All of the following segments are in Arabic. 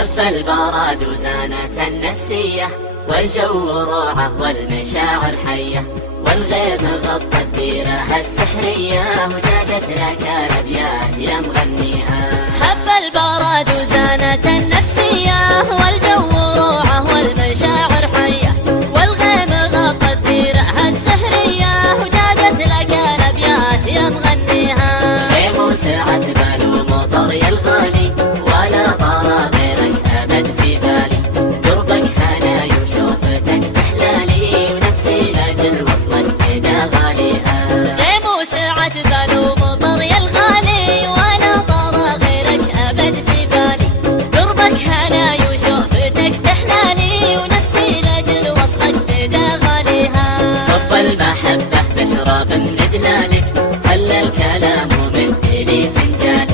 هب البراد وزانت النفسية، والجو روعة والمشاعر حية، والغيم غطت ديرها السحرية، وجادت لك الأبيات يا مغنيها. هب البراد وزانت النفسية، والجو روعة والمشاعر حية، والغيم غطت ديرها السحرية، وجادت لك الأبيات يا مغنيها. غيم وسعت بال ومطر يا الغالي، ولا طار غيرك أبد في بالي، قربك هنا وشوفتك تحلالي، ونفسي لاجل وصلك فدا غاليها. غيم وسعت بال ومطر يا الغالي، ولا طار غيرك أبد في بالي، قربك هنا وشوفتك تحلالي، ونفسي لاجل وصلك فدا غاليها. صب المحبة بشرب من دلالك، خلى الكلام ومثلي فنجالك،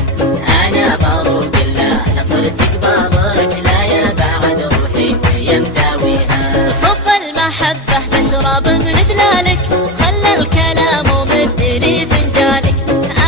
أنا بروق الله نصرتك بابك، لا يا بعد روحي ويا مداويها. صب المحبة بشرب من دلالك، خلى الكلام ومثلي فنجالك،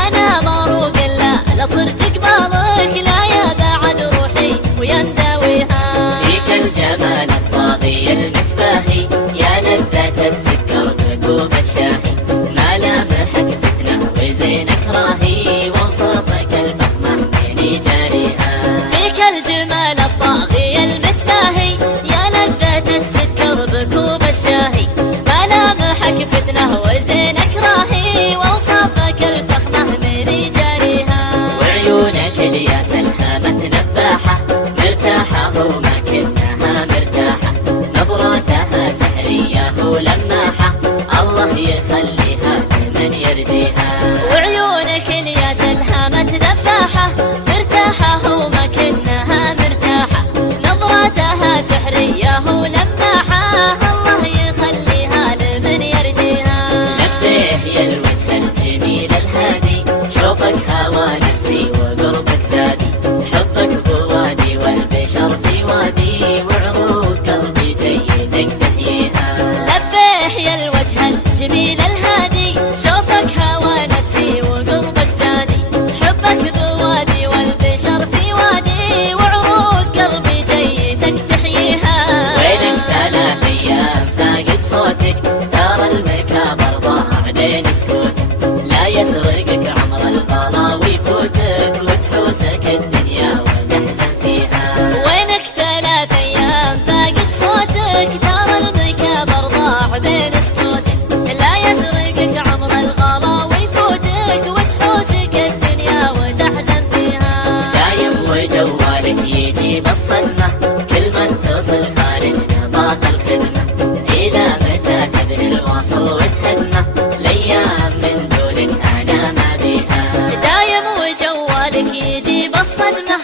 أنا بروق الله لصرتك بابك، لا يا بعد روحي ويا مداويها. فيك الجمال الطاغي المتباهي، يا لذة السكر بكوب الشاهي، ملامحك فتنة وزينك راهي، وصفك الفخمة من جاريها. فيك الجمال الطاغي المتباهي، يا لذة السكر بكوب الشاهي، ملامحك فتنة وزينك راهي، وصفك الفخمة من جاريها. وعيونك الياس الهامة نباحة، مرتاحة وما كنها مرتاحة، نظراتها سحرية ولماحة، الله يخليها لمن يرجيها. وعيونك الياس الهامة ذباحة، مرتاحة وما كنها مرتاحة، نظراتها سحرية ولماحة، الله يخليها لمن يرجيها. نبه يا الوجه الجميل الهادي، شوفك هوى نفسي وقربك زادي، حبك بوادي والبشر في وادي، وعروق قلبي جيدك تحييها. لبيه يا الوجه الجميل الهادي، شوفك هوى نفسي وقربك زادي، حبك بوادي والبشر في وادي، وعروق قلبي جيدك تحييها. وينك 3 أيام فاقد صوتك، ترى المكابر ضاع بين سكوتك، لا يسرقك عمر الغلا ويفوتك، وتحوسك الدنيا وتحزن فيها. وينك 3 أيام فاقد صوتك، ترى المكابر ضاع بين سكوتك، لا يسرقك عمر الغلا ويفوتك، وتحوسك الدنيا وتحزن فيها. دايم وجوالك يجيب الصدمة، كل ما اتصل خارج نطاق الخدمة، إلى متى تبني الوصل وتهدمه، الأيام من دونك أنا ما بيها. دايم وجوالك يجيب الصدمة،